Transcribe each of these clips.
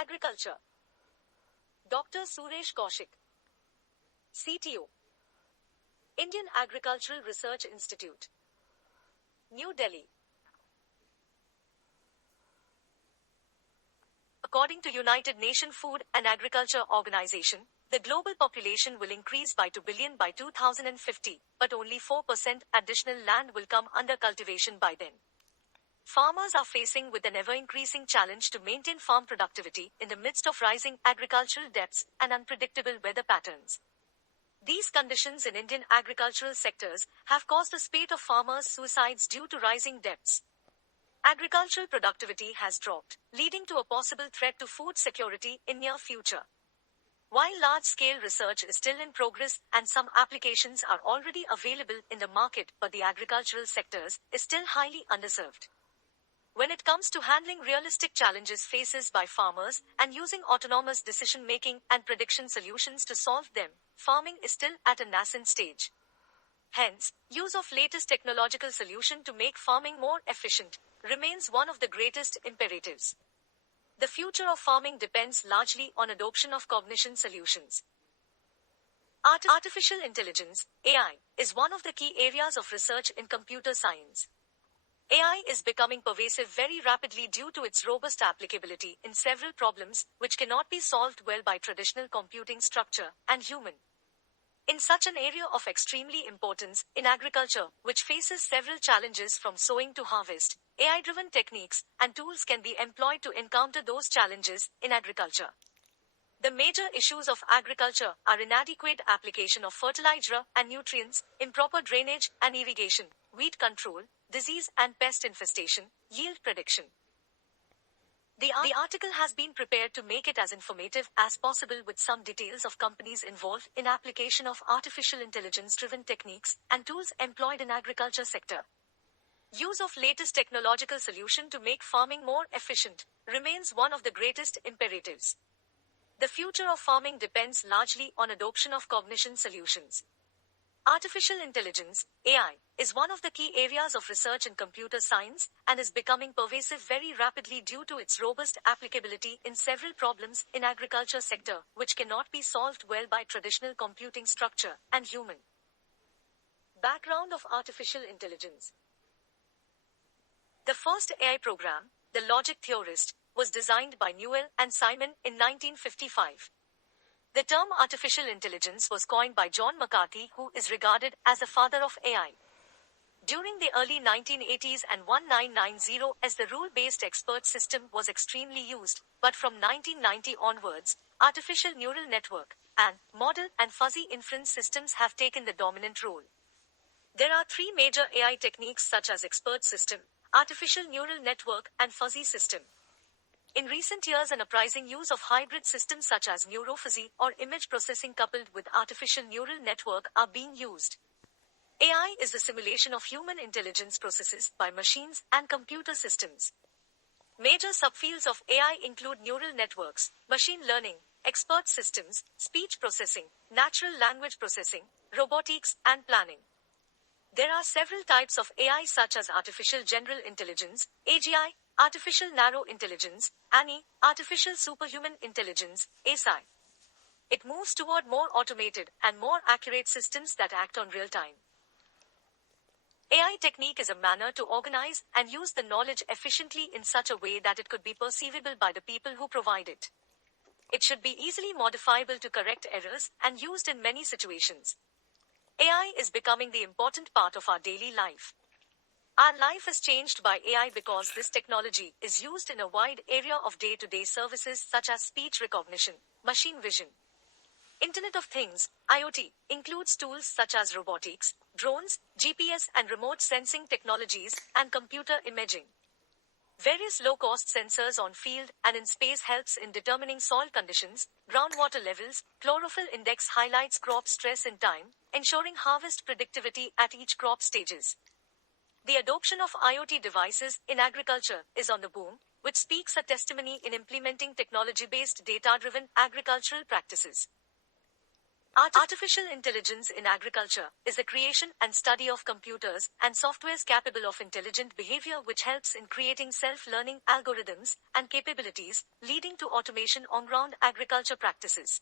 Agriculture. Dr. Suresh Kaushik, CTO, Indian Agricultural Research Institute, New Delhi. According to United Nations Food and Agriculture Organization, the global population will increase by 2 billion by 2050, but only 4% additional land will come under cultivation by then. Farmers are facing with an ever-increasing challenge to maintain farm productivity in the midst of rising agricultural debts and unpredictable weather patterns. These conditions in Indian agricultural sectors have caused a spate of farmers' suicides due to rising debts. Agricultural productivity has dropped, leading to a possible threat to food security in near future. While large-scale research is still in progress and some applications are already available in the market, but the agricultural sectors is still highly underserved. When it comes to handling realistic challenges faced by farmers and using autonomous decision-making and prediction solutions to solve them, farming is still at a nascent stage. Hence, use of latest technological solution to make farming more efficient remains one of the greatest imperatives. The future of farming depends largely on adoption of cognition solutions. Artificial intelligence, AI, is one of the key areas of research in computer science. AI is becoming pervasive very rapidly due to its robust applicability in several problems which cannot be solved well by traditional computing structure and human. In such an area of extremely importance in agriculture, which faces several challenges from sowing to harvest, AI-driven techniques and tools can be employed to encounter those challenges in agriculture. The major issues of agriculture are inadequate application of fertilizer and nutrients, improper drainage and irrigation, weed control, disease and pest infestation, yield prediction. The article has been prepared to make it as informative as possible with some details of companies involved in application of artificial intelligence-driven techniques and tools employed in agriculture sector. Use of latest technological solution to make farming more efficient remains one of the greatest imperatives. The future of farming depends largely on adoption of cognition solutions. Artificial intelligence, AI, is one of the key areas of research in computer science and is becoming pervasive very rapidly due to its robust applicability in several problems in agriculture sector which cannot be solved well by traditional computing structure and human. Background of artificial intelligence. The first AI program, the logic theorist, was designed by Newell and Simon in 1955. The term artificial intelligence was coined by John McCarthy, who is regarded as the father of AI. During the early 1980s and 1990s as the rule-based expert system was extremely used, but from 1990 onwards, artificial neural network and model and fuzzy inference systems have taken the dominant role. There are three major AI techniques such as expert system, artificial neural network and fuzzy system. In recent years, an uprising use of hybrid systems such as neurofuzzy or image processing coupled with artificial neural network are being used. AI is the simulation of human intelligence processes by machines and computer systems. Major subfields of AI include neural networks, machine learning, expert systems, speech processing, natural language processing, robotics, and planning. There are several types of AI such as artificial general intelligence, AGI, artificial narrow intelligence, ANI, artificial superhuman intelligence, ASI. It moves toward more automated and more accurate systems that act on real time. AI technique is a manner to organize and use the knowledge efficiently in such a way that it could be perceivable by the people who provide it. It should be easily modifiable to correct errors and used in many situations. AI is becoming the important part of our daily life. Our life is changed by AI because this technology is used in a wide area of day-to-day services such as speech recognition, machine vision. Internet of Things, IoT, includes tools such as robotics, drones, GPS and remote sensing technologies, and computer imaging. Various low-cost sensors on field and in space helps in determining soil conditions, groundwater levels, chlorophyll index highlights crop stress in time, ensuring harvest predictivity at each crop stages. The adoption of IoT devices in agriculture is on the boom, which speaks a testimony in implementing technology-based data-driven agricultural practices. Artificial intelligence in agriculture is the creation and study of computers and softwares capable of intelligent behavior which helps in creating self-learning algorithms and capabilities, leading to automation on ground agriculture practices.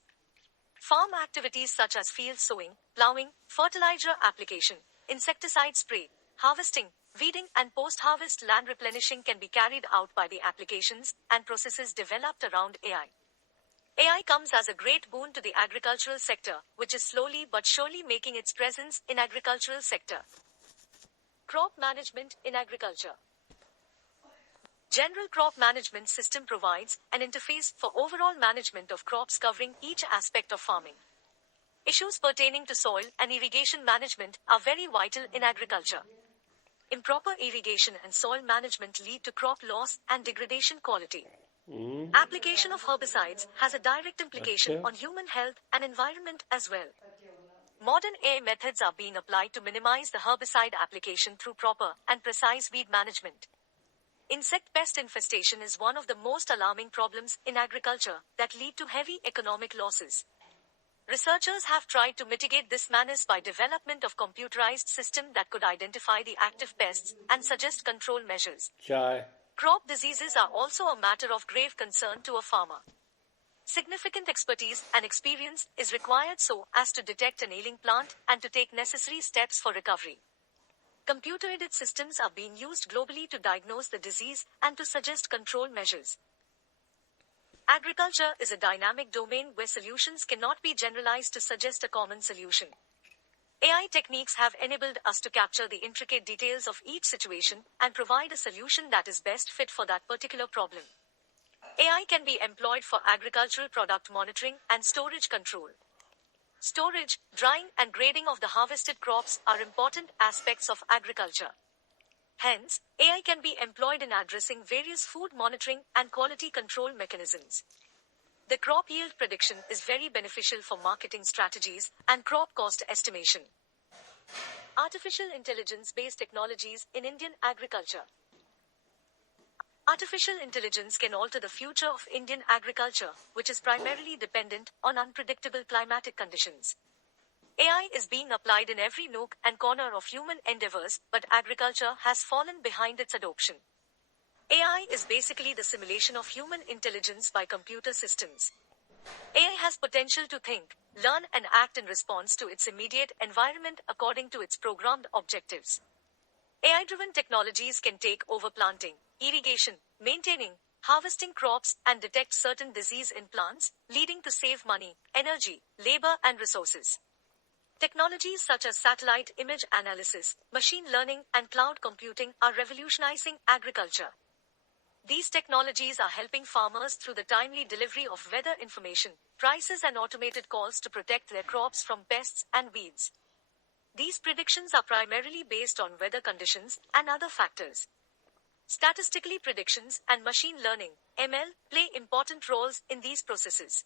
Farm activities such as field sowing, plowing, fertilizer application, insecticide spray, harvesting, weeding and post-harvest land replenishing can be carried out by the applications and processes developed around AI. AI comes as a great boon to the agricultural sector, which is slowly but surely making its presence in agricultural sector. Crop management in agriculture. General crop management system provides an interface for overall management of crops covering each aspect of farming. Issues pertaining to soil and irrigation management are very vital in agriculture. Improper irrigation and soil management lead to crop loss and degradation quality. Application of herbicides has a direct implication on human health and environment as well. Modern AI methods are being applied to minimize the herbicide application through proper and precise weed management. Insect pest infestation is one of the most alarming problems in agriculture that lead to heavy economic losses. Researchers have tried to mitigate this menace by development of computerized system that could identify the active pests and suggest control measures. Crop diseases are also a matter of grave concern to a farmer. Significant expertise and experience is required so as to detect an ailing plant and to take necessary steps for recovery. Computer-aided systems are being used globally to diagnose the disease and to suggest control measures. Agriculture is a dynamic domain where solutions cannot be generalized to suggest a common solution. AI techniques have enabled us to capture the intricate details of each situation and provide a solution that is best fit for that particular problem. AI can be employed for agricultural product monitoring and storage control. Storage, drying, and grading of the harvested crops are important aspects of agriculture. Hence, AI can be employed in addressing various food monitoring and quality control mechanisms. The crop yield prediction is very beneficial for marketing strategies and crop cost estimation. Artificial intelligence-based technologies in Indian agriculture. Artificial intelligence can alter the future of Indian agriculture, which is primarily dependent on unpredictable climatic conditions. AI is being applied in every nook and corner of human endeavors, but agriculture has fallen behind its adoption. AI is basically the simulation of human intelligence by computer systems. AI has potential to think, learn and act in response to its immediate environment according to its programmed objectives. AI-driven technologies can take over planting, irrigation, maintaining, harvesting crops and detect certain disease in plants, leading to save money, energy, labor and resources. Technologies such as satellite image analysis, machine learning and cloud computing are revolutionizing agriculture. These technologies are helping farmers through the timely delivery of weather information, prices and automated calls to protect their crops from pests and weeds. These predictions are primarily based on weather conditions and other factors. Statistically, predictions and machine learning, (ML), play important roles in these processes.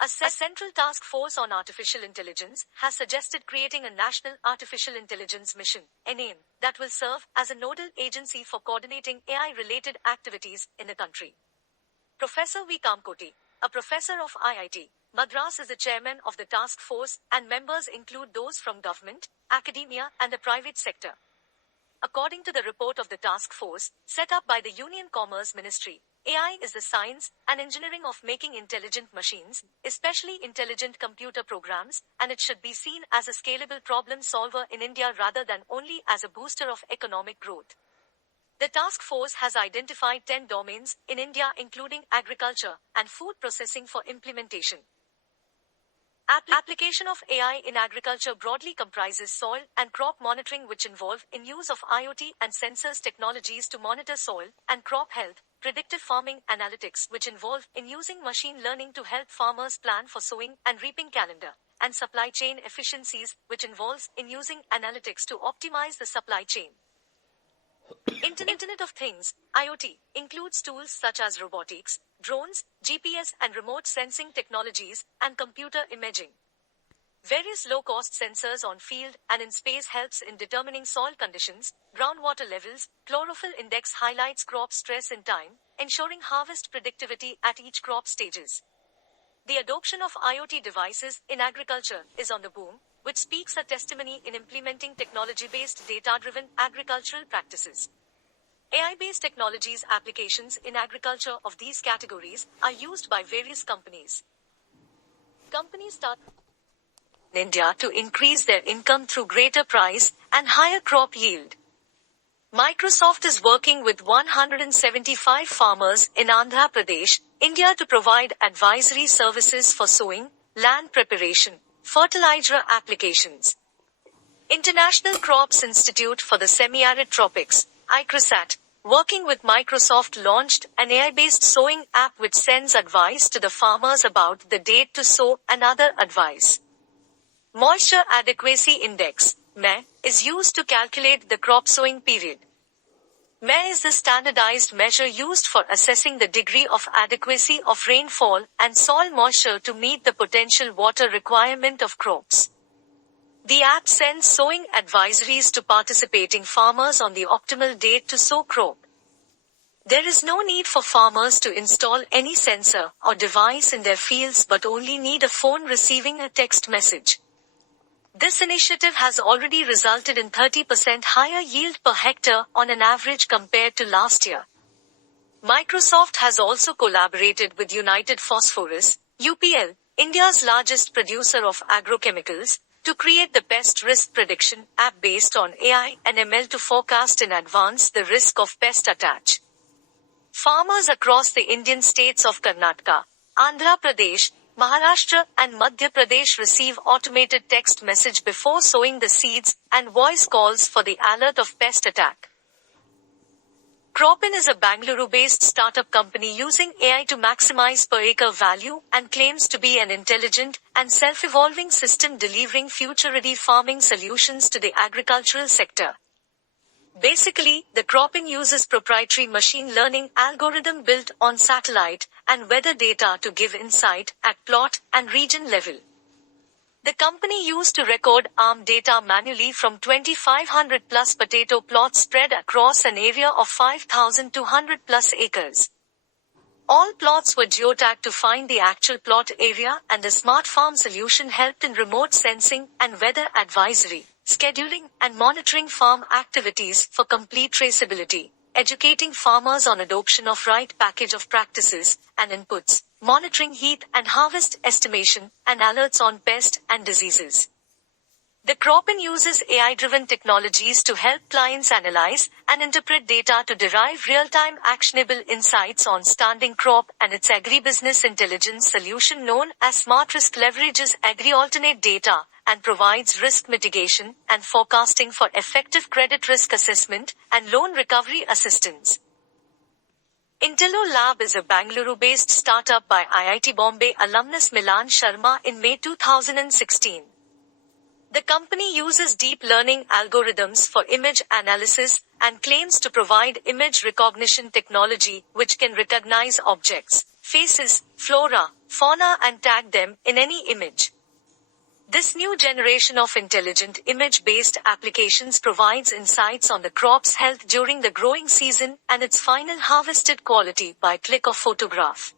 A central task force on artificial intelligence has suggested creating a National Artificial Intelligence Mission, (NAIM), that will serve as a nodal agency for coordinating AI-related activities in the country. Professor V. Kamkoti, a professor of IIT Madras, is the chairman of the task force, and members include those from government, academia, and the private sector. According to the report of the task force, set up by the Union Commerce Ministry, AI is the science and engineering of making intelligent machines, especially intelligent computer programs, and it should be seen as a scalable problem solver in India rather than only as a booster of economic growth. The task force has identified 10 domains in India, including agriculture and food processing, for implementation. Application of AI in agriculture broadly comprises soil and crop monitoring, which involve in use of IoT and sensors technologies to monitor soil and crop health, predictive farming analytics, which involve in using machine learning to help farmers plan for sowing and reaping calendar, and supply chain efficiencies, which involves in using analytics to optimize the supply chain. Internet of Things, IoT, includes tools such as robotics, drones, GPS and remote sensing technologies, and computer imaging. Various low-cost sensors on field and in space helps in determining soil conditions, groundwater levels, chlorophyll index highlights crop stress in time, ensuring harvest predictivity at each crop stages. The adoption of IoT devices in agriculture is on the boom, which speaks a testimony in implementing technology-based data-driven agricultural practices. AI-based technologies applications in agriculture of these categories are used by various companies. Companies start in India to increase their income through greater price and higher crop yield. Microsoft is working with 175 farmers in Andhra Pradesh, India to provide advisory services for sowing, land preparation, fertilizer applications. International Crops Institute for the Semi-Arid Tropics, ICRISAT, working with Microsoft launched an AI-based sowing app which sends advice to the farmers about the date to sow and other advice. Moisture Adequacy Index, MAI, is used to calculate the crop sowing period. MAI is the standardized measure used for assessing the degree of adequacy of rainfall and soil moisture to meet the potential water requirement of crops. The app sends sowing advisories to participating farmers on the optimal date to sow crop. There is no need for farmers to install any sensor or device in their fields but only need a phone receiving a text message. This initiative has already resulted in 30% higher yield per hectare on an average compared to last year. Microsoft has also collaborated with United Phosphorus, UPL, India's largest producer of agrochemicals, to create the pest risk prediction app based on AI and ML to forecast in advance the risk of pest attack. Farmers across the Indian states of Karnataka, Andhra Pradesh, Maharashtra and Madhya Pradesh receive automated text message before sowing the seeds and voice calls for the alert of pest attack. Cropin is a Bangalore-based startup company using AI to maximize per acre value and claims to be an intelligent and self-evolving system delivering future-ready farming solutions to the agricultural sector. Basically, the Cropin uses proprietary machine learning algorithm built on satellite and weather data to give insight at plot and region level. The company used to record ARM data manually from 2,500 plus potato plots spread across an area of 5,200 plus acres. All plots were geotagged to find the actual plot area, and the smart farm solution helped in remote sensing and weather advisory, scheduling and monitoring farm activities for complete traceability, educating farmers on adoption of right package of practices and inputs, monitoring heat and harvest estimation, and alerts on pest and diseases. The Cropin uses AI-driven technologies to help clients analyze and interpret data to derive real-time actionable insights on standing crop, and its agribusiness intelligence solution known as Smart Risk leverages agri-alternate data and provides risk mitigation and forecasting for effective credit risk assessment and loan recovery assistance. Intello Lab is a Bangalore-based startup by IIT Bombay alumnus Milan Sharma in May 2016. The company uses deep learning algorithms for image analysis and claims to provide image recognition technology which can recognize objects, faces, flora, fauna and tag them in any image. This new generation of intelligent image-based applications provides insights on the crop's health during the growing season and its final harvested quality by click of photograph.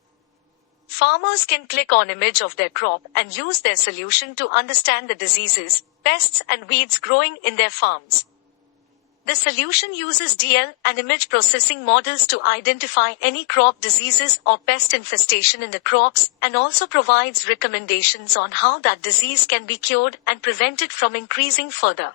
Farmers can click on image of their crop and use their solution to understand the diseases, pests and weeds growing in their farms. The solution uses DL and image processing models to identify any crop diseases or pest infestation in the crops and also provides recommendations on how that disease can be cured and prevented from increasing further.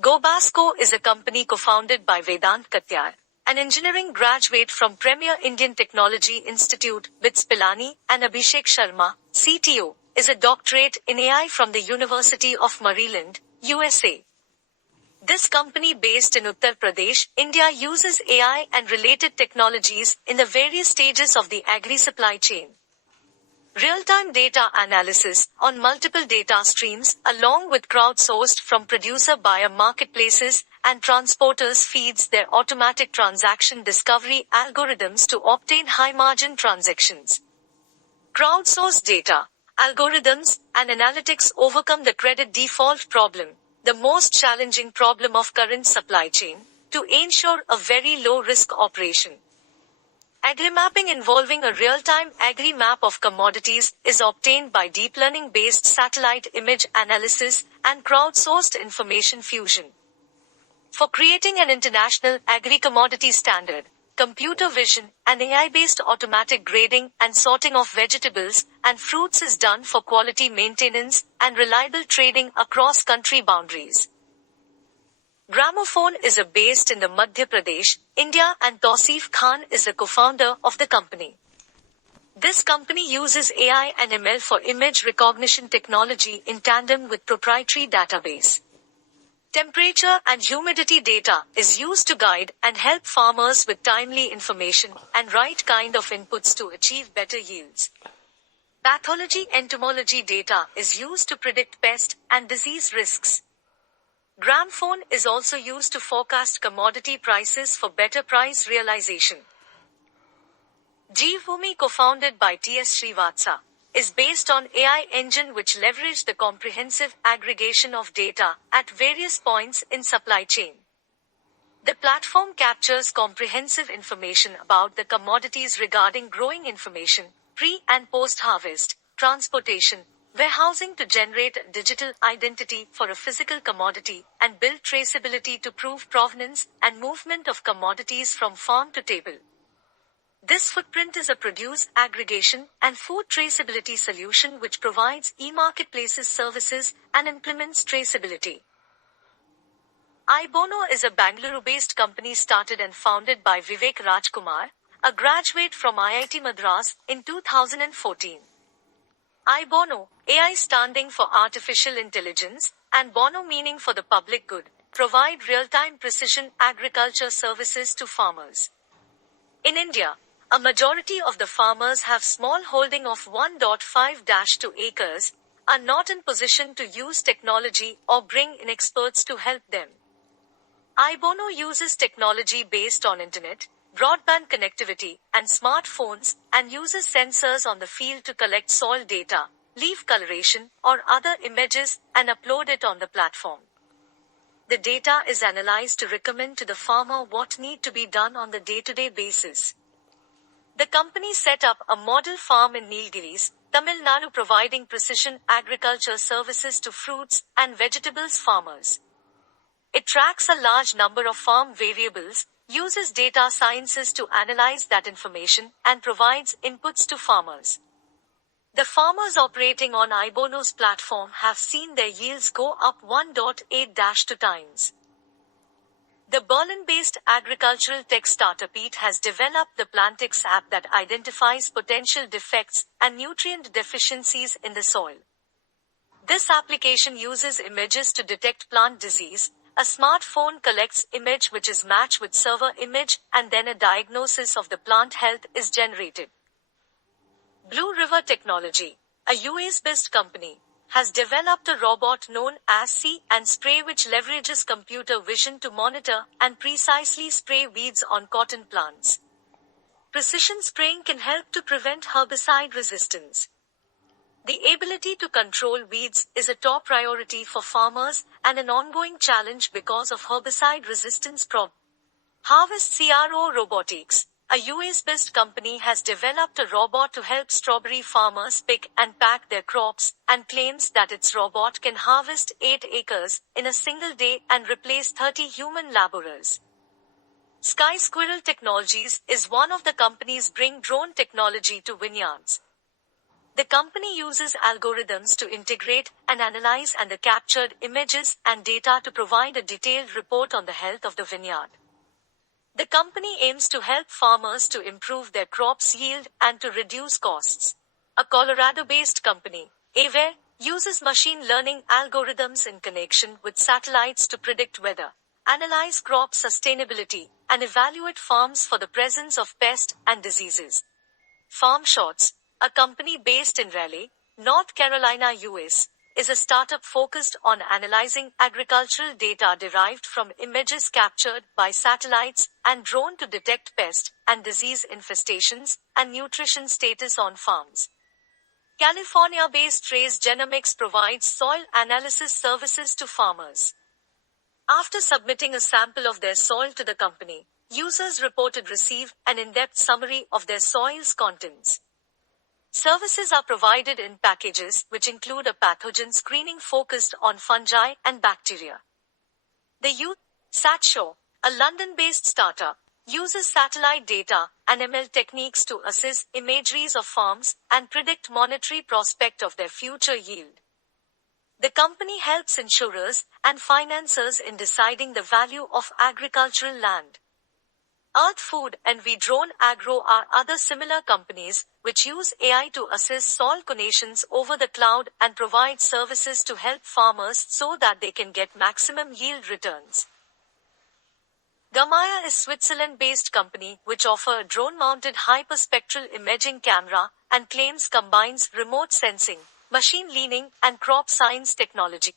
Gobasco is a company co-founded by Vedant Katyar, an engineering graduate from Premier Indian Technology Institute, BITS Pilani, and Abhishek Sharma, CTO, is a doctorate in AI from the University of Maryland, USA. This company based in Uttar Pradesh, India uses AI and related technologies in the various stages of the agri-supply chain. Real-time data analysis on multiple data streams along with crowdsourced from producer-buyer marketplaces and transporters feeds their automatic transaction discovery algorithms to obtain high-margin transactions. Crowdsourced data, algorithms, and analytics overcome the credit default problem, the most challenging problem of current supply chain, to ensure a very low-risk operation. Agri-mapping involving a real-time agri-map of commodities is obtained by deep learning-based satellite image analysis and crowdsourced information fusion. For creating an international agri-commodity standard, computer vision and AI-based automatic grading and sorting of vegetables and fruits is done for quality maintenance and reliable trading across country boundaries. Gramophone is based in the Madhya Pradesh, India, and Tausif Khan is the co-founder of the company. This company uses AI and ML for image recognition technology in tandem with proprietary database. Temperature and humidity data is used to guide and help farmers with timely information and right kind of inputs to achieve better yields. Pathology entomology data is used to predict pest and disease risks. Gramophone is also used to forecast commodity prices for better price realization. Jeevbhoomi, co-founded by T.S. Srivatsa, is based on AI engine which leverage the comprehensive aggregation of data at various points in supply chain. The platform captures comprehensive information about the commodities regarding growing information, pre- and post-harvest, transportation, warehousing to generate a digital identity for a physical commodity and build traceability to prove provenance and movement of commodities from farm to table. This footprint is a produce aggregation and food traceability solution which provides e-marketplaces services and implements traceability. iBono is a Bangalore-based company started and founded by Vivek Rajkumar, a graduate from IIT Madras, in 2014. iBono, AI standing for Artificial Intelligence, and Bono meaning for the public good, provide real-time precision agriculture services to farmers. In India, a majority of the farmers have small holding of 1.5-2 acres, are not in position to use technology or bring in experts to help them. iBono uses technology based on internet, broadband connectivity, and smartphones, and uses sensors on the field to collect soil data, leaf coloration, or other images, and upload it on the platform. The data is analyzed to recommend to the farmer what need to be done on the day-to-day basis. The company set up a model farm in Nilgiris, Tamil Nadu, providing precision agriculture services to fruits and vegetables farmers. It tracks a large number of farm variables, uses data sciences to analyze that information, and provides inputs to farmers. The farmers operating on iBono's platform have seen their yields go up 1.8-2 times. The Berlin-based agricultural tech startup EAT has developed the Plantix app that identifies potential defects and nutrient deficiencies in the soil. This application uses images to detect plant disease. A smartphone collects image which is matched with server image, and then a diagnosis of the plant health is generated. Blue River Technology, a US-based company, has developed a robot known as See and Spray which leverages computer vision to monitor and precisely spray weeds on cotton plants. Precision spraying can help to prevent herbicide resistance. The ability to control weeds is a top priority for farmers and an ongoing challenge because of herbicide resistance problem. Harvest CRO Robotics, a US-based company, has developed a robot to help strawberry farmers pick and pack their crops, and claims that its robot can harvest 8 acres in a single day and replace 30 human laborers. Sky Squirrel Technologies is one of the companies bring drone technology to vineyards. The company uses algorithms to integrate and analyze the captured images and data to provide a detailed report on the health of the vineyard. The company aims to help farmers to improve their crops' yield and to reduce costs. A Colorado-based company, Aware, uses machine learning algorithms in connection with satellites to predict weather, analyze crop sustainability, and evaluate farms for the presence of pests and diseases. Farm Shots, a company based in Raleigh, North Carolina, US, is a startup focused on analyzing agricultural data derived from images captured by satellites and drone to detect pest and disease infestations and nutrition status on farms. California-based Trace Genomics provides soil analysis services to farmers. After submitting a sample of their soil to the company, users reported receive an in-depth summary of their soil's contents. Services are provided in packages which include a pathogen screening focused on fungi and bacteria. The SatShow, a London-based startup, uses satellite data and ML techniques to assess imageries of farms and predict monetary prospect of their future yield. The company helps insurers and financiers in deciding the value of agricultural land. Earth Food and Drone Agro are other similar companies which use AI to assess soil conditions over the cloud and provide services to help farmers so that they can get maximum yield returns. Gamaya is a Switzerland-based company which offers a drone-mounted hyperspectral imaging camera and claims combines remote sensing, machine learning, and crop science technology.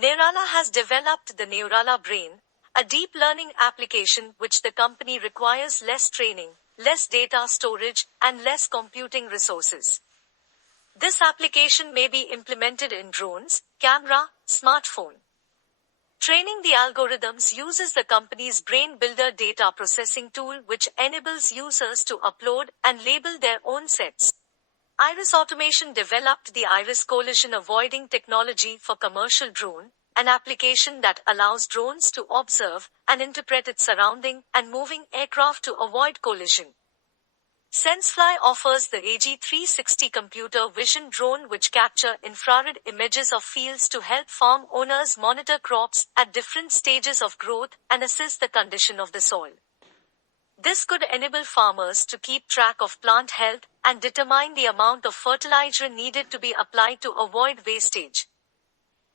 Neurala has developed the Neurala Brain, a deep learning application which the company requires less training, less data storage, and less computing resources. This application may be implemented in drones, camera, smartphone. Training the algorithms uses the company's Brain Builder data processing tool which enables users to upload and label their own sets. Iris Automation developed the Iris collision avoiding technology for commercial drone, an application that allows drones to observe and interpret its surrounding and moving aircraft to avoid collision. SenseFly offers the AG360 computer vision drone which capture infrared images of fields to help farm owners monitor crops at different stages of growth and assess the condition of the soil. This could enable farmers to keep track of plant health and determine the amount of fertilizer needed to be applied to avoid wastage.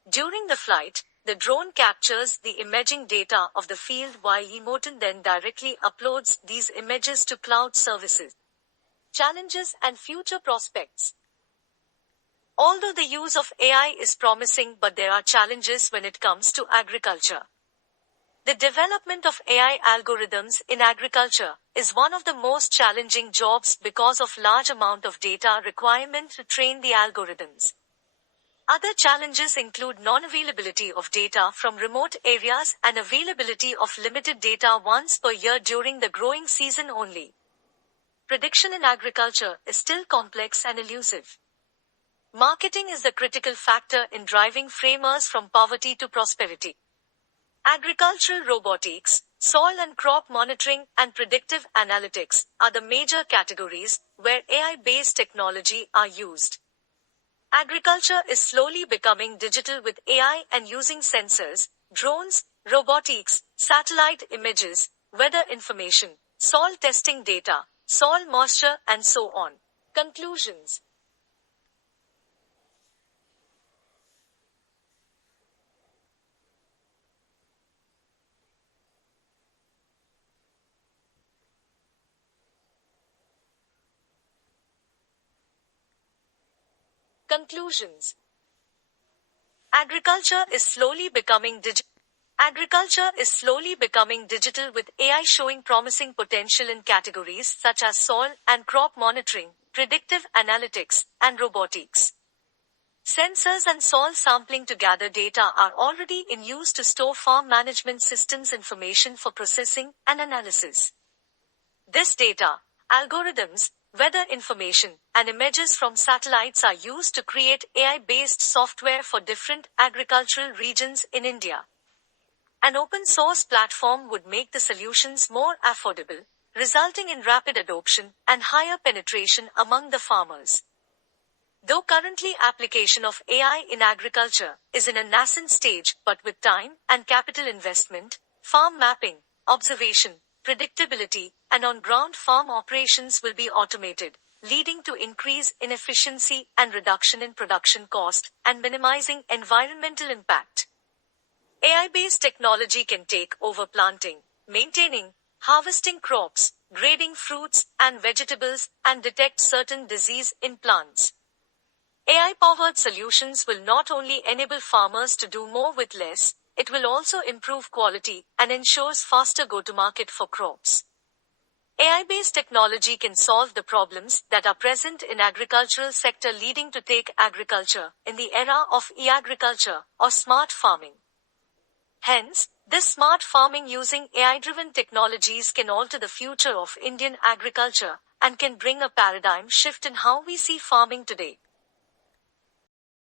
During the flight, the drone captures the imaging data of the field while Emoton then directly uploads these images to cloud services. Challenges and future prospects. Although the use of AI is promising, but there are challenges when it comes to agriculture. The development of AI algorithms in agriculture is one of the most challenging jobs because of large amount of data requirement to train the algorithms. Other challenges include non-availability of data from remote areas and availability of limited data once per year during the growing season only. Prediction in agriculture is still complex and elusive. Marketing is the critical factor in driving farmers from poverty to prosperity. Agricultural robotics, soil and crop monitoring, and predictive analytics are the major categories where AI-based technology are used. Agriculture is slowly becoming digital with AI and using sensors, drones, robotics, satellite images, weather information, soil testing data, soil moisture, and so on. Conclusions. Conclusions. Agriculture is slowly becoming digital. Agriculture is slowly becoming digital with AI showing promising potential in categories such as soil and crop monitoring, predictive analytics, and robotics. Sensors and soil sampling to gather data are already in use to store farm management systems information for processing and analysis. This data, algorithms, weather information, and images from satellites are used to create AI-based software for different agricultural regions in India. An open-source platform would make the solutions more affordable, resulting in rapid adoption and higher penetration among the farmers. Though currently application of AI in agriculture is in a nascent stage, but with time and capital investment, farm mapping, observation, predictability, and on-ground farm operations will be automated, leading to increase in efficiency and reduction in production cost and minimizing environmental impact. AI-based technology can take over planting, maintaining, harvesting crops, grading fruits and vegetables, and detect certain disease in plants. AI-powered solutions will not only enable farmers to do more with less, it will also improve quality and ensures faster go-to-market for crops. AI-based technology can solve the problems that are present in agricultural sector leading to take agriculture in the era of e-agriculture or smart farming. Hence, this smart farming using AI-driven technologies can alter the future of Indian agriculture and can bring a paradigm shift in how we see farming today.